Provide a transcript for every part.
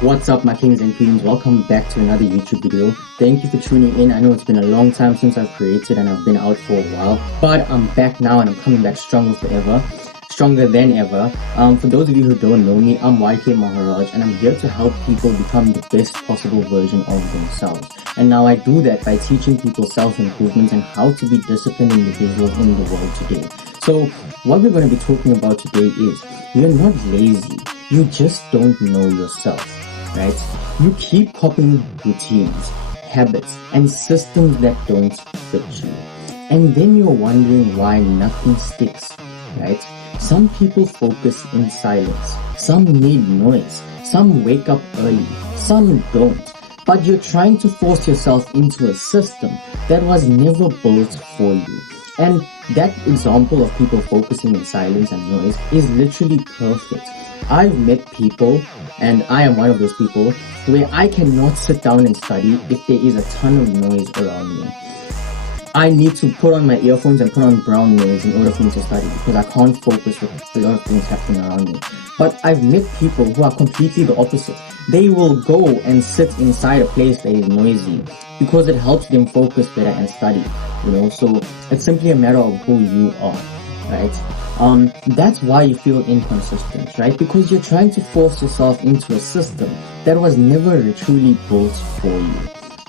What's up, my kings and queens? Welcome back to another YouTube video. Thank you for tuning in. I know it's been a long time since I've created and I've been out for a while, but I'm back now and I'm coming back stronger than ever. For those of you who don't know me, I'm YK Maharaj and I'm here to help people become the best possible version of themselves. And now I do that by teaching people self-improvement and how to be disciplined individuals in the world today. So what we're going to be talking about today is you're not lazy, you just don't know yourself. Right? You keep copying routines, habits, and systems that don't fit you. And then you're wondering why nothing sticks, right? Some people focus in silence. Some need noise. Some wake up early. Some don't. But you're trying to force yourself into a system that was never built for you. And that example of people focusing in silence and noise is literally perfect. I've met people, and I am one of those people, where I cannot sit down and study if there is a ton of noise around me. I need to put on my earphones and put on brown noise in order for me to study because I can't focus with a lot of things happening around me. But I've met people who are completely the opposite. They will go and sit inside a place that is noisy because it helps them focus better and study, so it's simply a matter of who you are, right? That's why you feel inconsistent, right? Because you're trying to force yourself into a system that was never truly built for you,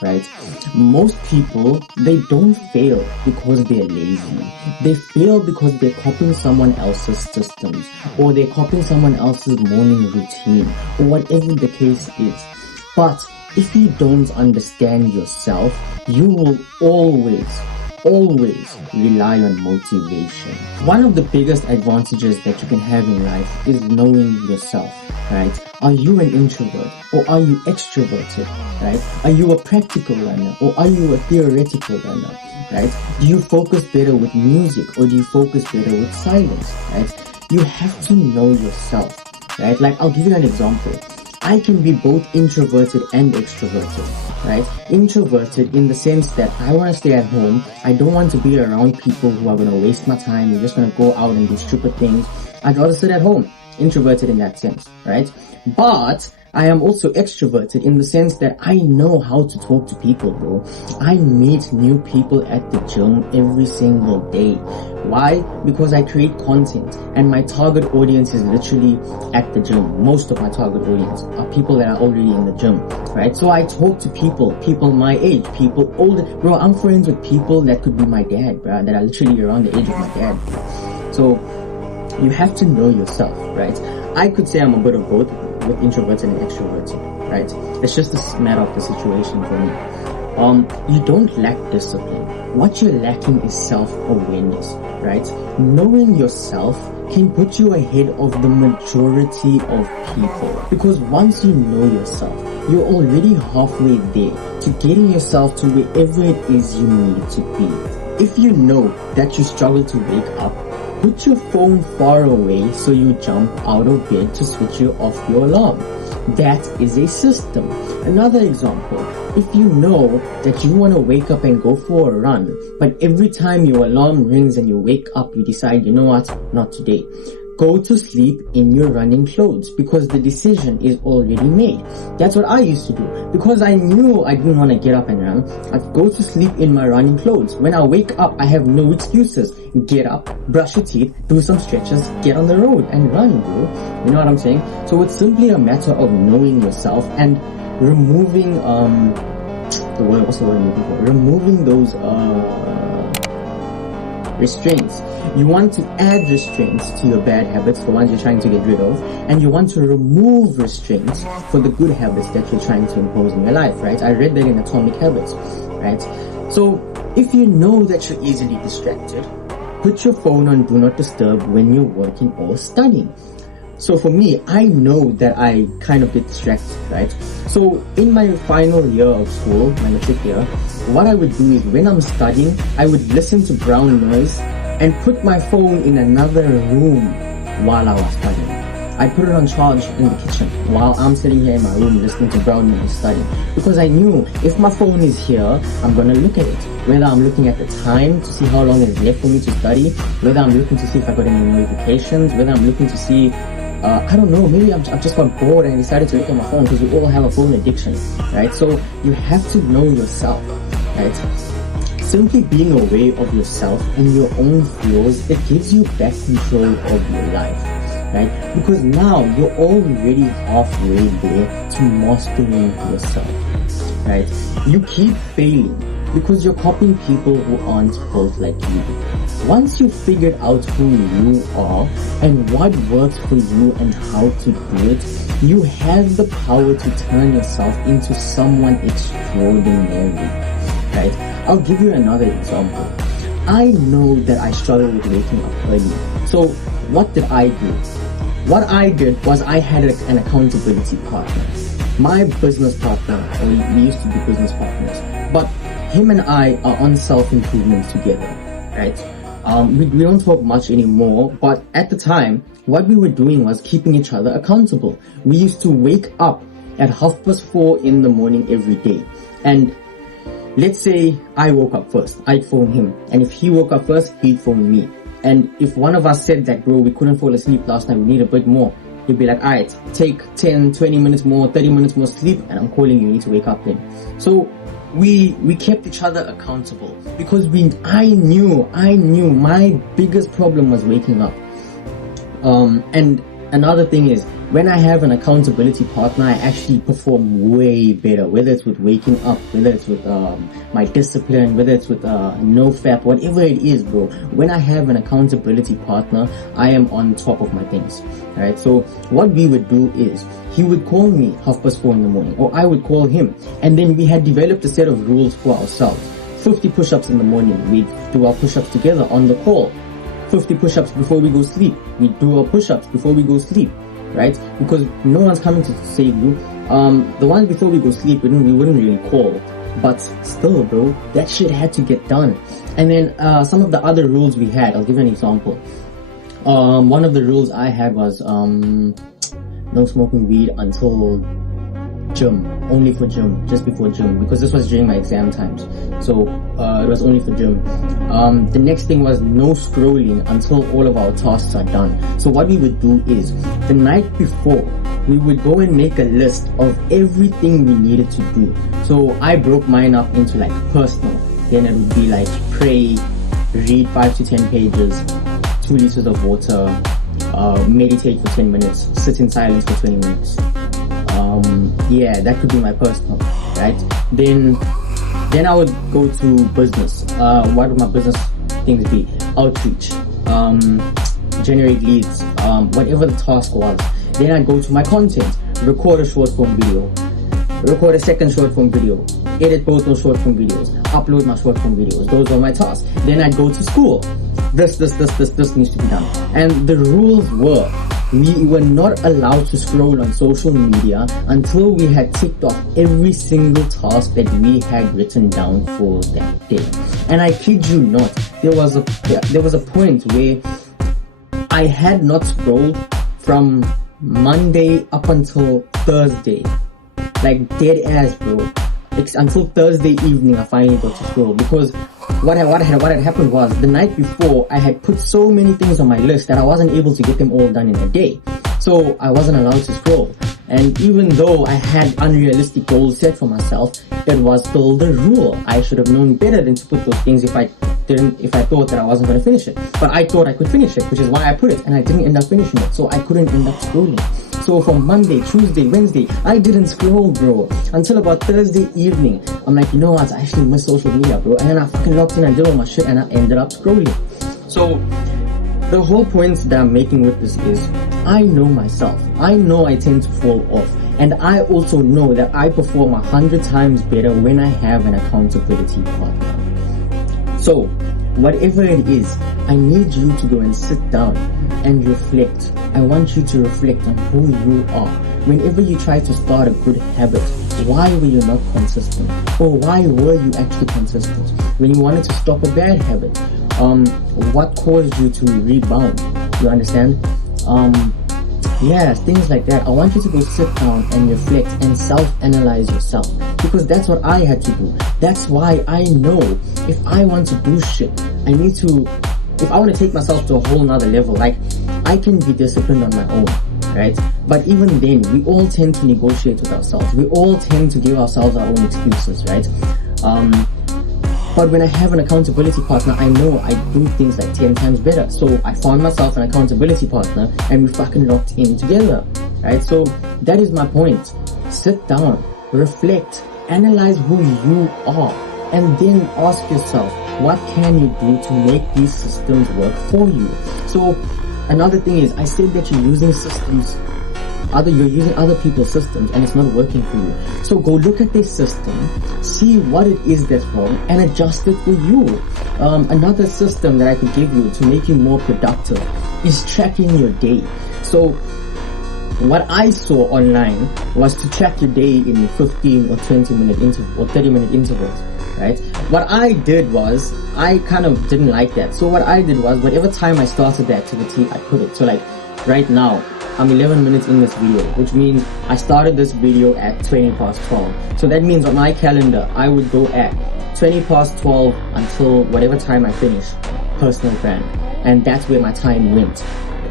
right? Most people, they don't fail because they're lazy. They fail because they're copying someone else's systems, or they're copying someone else's morning routine, or whatever the case is. But if you don't understand yourself, you will always rely on motivation. One of the biggest advantages that you can have in life is knowing yourself, right? Are you an introvert or are you extroverted, right? Are you a practical learner or are you a theoretical learner, right? Do you focus better with music or do you focus better with silence, right? You have to know yourself, right? Like, I'll give you an example. I can be both introverted and extroverted, right? Introverted in the sense that I want to stay at home. I don't want to be around people who are going to waste my time. They're just going to go out and do stupid things. I'd rather sit at home. Introverted in that sense, right? But I am also extroverted in the sense that I know how to talk to people, bro. I meet new people at the gym every single day. Why? Because I create content and my target audience is literally at the gym. Most of my target audience are people that are already in the gym, right? So I talk to people my age, people older. Bro, I'm friends with people that could be my dad, bro, that are literally around the age of my dad. So you have to know yourself, right? I could say I'm a bit of both, with introverted and extroverted, right? It's just a matter of the situation for me. You don't lack discipline. What you're lacking is self-awareness, right? Knowing yourself can put you ahead of the majority of people. Because once you know yourself, you're already halfway there to getting yourself to wherever it is you need to be. If you know that you struggle to wake up, put your phone far away so you jump out of bed to switch you off your alarm. That is a system. Another example, if you know that you want to wake up and go for a run, but every time your alarm rings and you wake up, you decide, you know what, not today. Go to sleep in your running clothes because the decision is already made. That's what I used to do. Because I knew I didn't want to get up and run, I'd go to sleep in my running clothes. When I wake up, I have no excuses. Get up, brush your teeth, do some stretches, get on the road and run, bro. You know what I'm saying? So it's simply a matter of knowing yourself and removing, what's the word I'm looking for? Removing those, restraints. You want to add restraints to your bad habits, the ones you're trying to get rid of, and you want to remove restraints for the good habits that you're trying to impose in your life, right? I read that in Atomic Habits, right? So if you know that you're easily distracted, put your phone on Do Not Disturb when you're working or studying. So for me, I know that I kind of get distracted, right? So in my final year of school, my matric year, what I would do is when I'm studying, I would listen to brown noise and put my phone in another room while I was studying. I put it on charge in the kitchen while I'm sitting here in my room listening to brown noise studying. Because I knew if my phone is here, I'm gonna look at it. Whether I'm looking at the time to see how long is left for me to study, whether I'm looking to see if I got any notifications, whether I'm looking to see I don't know, maybe I've just got bored and decided to look at my phone, because we all have a phone addiction, right? So you have to know yourself, right? Simply being aware of yourself and your own flaws, it gives you back control of your life, right? Because now you're already halfway there to mastering yourself, right? You keep failing because you're copying people who aren't built like you. Once you've figured out who you are and what works for you and how to do it, you have the power to turn yourself into someone extraordinary, right? I'll give you another example. I know that I struggle with waking up early. So what did I do? What I did was I had an accountability partner. My business partner, or we used to be business partners, but him and I are on self-improvement together, right? We don't talk much anymore, but at the time, what we were doing was keeping each other accountable. We used to wake up at 4:30 in the morning every day. And let's say I woke up first, I'd phone him. And if he woke up first, he'd phone me. And if one of us said that, bro, we couldn't fall asleep last night, we need a bit more, he'd be like, alright, take 10, 20 minutes more, 30 minutes more sleep, and I'm calling you, you need to wake up then. So we kept each other accountable, because I knew my biggest problem was waking up. And another thing is, when I have an accountability partner, I actually perform way better, whether it's with waking up, whether it's with my discipline, whether it's with NoFap, whatever it is, bro. When I have an accountability partner, I am on top of my things, right? So what we would do is, he would call me 4:30 in the morning, or I would call him, and then we had developed a set of rules for ourselves. 50 push-ups in the morning, we'd do our push-ups together on the call. 50 push-ups before we go sleep, we do our push-ups before we go sleep, right? Because no one's coming to save you. The ones before we go sleep, we wouldn't really call, but still, bro, that shit had to get done. And then some of the other rules we had, I'll give you an example. One of the rules I had was no smoking weed until gym, only for gym, just before gym, because this was during my exam times, so it was only for gym. The next thing was no scrolling until all of our tasks are done. So what we would do is, the night before, we would go and make a list of everything we needed to do. So I broke mine up into like personal, then it would be like pray, read 5 to 10 pages, 2 liters of water, meditate for 10 minutes, sit in silence for 20 minutes. Yeah, that could be my personal, right? Then I would go to business. What would my business things be? Outreach, generate leads, whatever the task was. Then I'd go to my content, record a short form video, record a second short form video, edit both those short form videos, upload my short form videos. Those were my tasks. Then I'd go to school. This needs to be done. And the rules were, we were not allowed to scroll on social media until we had ticked off every single task that we had written down for that day. And I kid you not, there was a point where I had not scrolled from Monday up until Thursday, like dead ass, bro. Until Thursday evening, I finally got to scroll, because what had happened was, the night before, I had put so many things on my list that I wasn't able to get them all done in a day. So I wasn't allowed to scroll. And even though I had unrealistic goals set for myself, it was still the rule. I should have known better than to put those things if I thought that I wasn't going to finish it. But I thought I could finish it, which is why I put it, and I didn't end up finishing it. So I couldn't end up scrolling. So from Monday, Tuesday, Wednesday, I didn't scroll, bro, until about Thursday evening. I'm like, you know what, I actually miss social media, bro. And then I fucking logged in and did all my shit, and I ended up scrolling. So the whole point that I'm making with this is, I know myself. I know I tend to fall off. And I also know that I perform 100 times better when I have an accountability partner. So whatever it is, I need you to go and sit down and reflect. I want you to reflect on who you are. Whenever you try to start a good habit, why were you not consistent? Or why were you actually consistent? When you wanted to stop a bad habit, what caused you to rebound? You understand? Yeah, things like that. I want you to go sit down and reflect and self-analyze yourself, because that's what I had to do. That's why I know if I want to do shit, if I want to take myself to a whole nother level, like, I can be disciplined on my own. right? But even then, we all tend to negotiate with ourselves. We all tend to give ourselves our own excuses, right? But when I have an accountability partner, I know I do things like 10 times better. So I found myself an accountability partner and we fucking locked in together, right? So that is my point. Sit down, reflect, analyze who you are, and then ask yourself, what can you do to make these systems work for you? So another thing is, I said that you're using systems, you're using other people's systems and it's not working for you. So go look at this system, see what it is that's wrong and adjust it for you. Another system that I could give you to make you more productive is tracking your day. So what I saw online was to track your day in 15 or 20 minute interval or 30 minute intervals, right? What I did was, I kind of didn't like that. So what I did was, whatever time I started the activity, I put it. So like right now, I'm 11 minutes in this video, which means I started this video at 20 past 12. So that means on my calendar, I would go at 20 past 12 until whatever time I finish personal brand. And that's where my time went.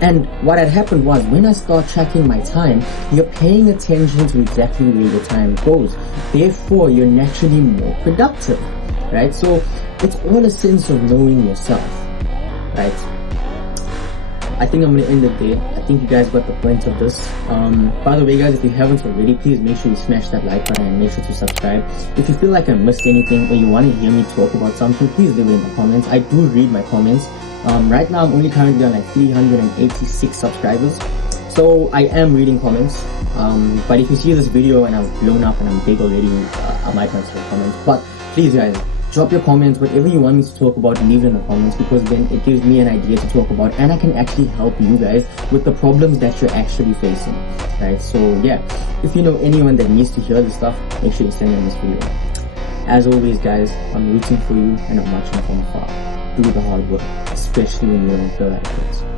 And what had happened was, when I start tracking my time, you're paying attention to exactly where your time goes. Therefore, you're naturally more productive, right? So it's all a sense of knowing yourself, right? I think I'm going to end it there. I think you guys got the point of this. By the way, guys, if you haven't already, please make sure you smash that like button and make sure to subscribe. If you feel like I missed anything or you want to hear me talk about something, please leave it in the comments. I do read my comments. Right now, I'm only currently on like 386 subscribers. So I am reading comments. But if you see this video and I've blown up and I'm big already, I might not see comments. But please, guys, drop your comments, whatever you want me to talk about, leave it in the comments, because then it gives me an idea to talk about and I can actually help you guys with the problems that you're actually facing, right? So yeah, if you know anyone that needs to hear this stuff, make sure you send them this video. As always, guys, I'm rooting for you and I'm watching from afar. Do the hard work, especially when you don't feel like it.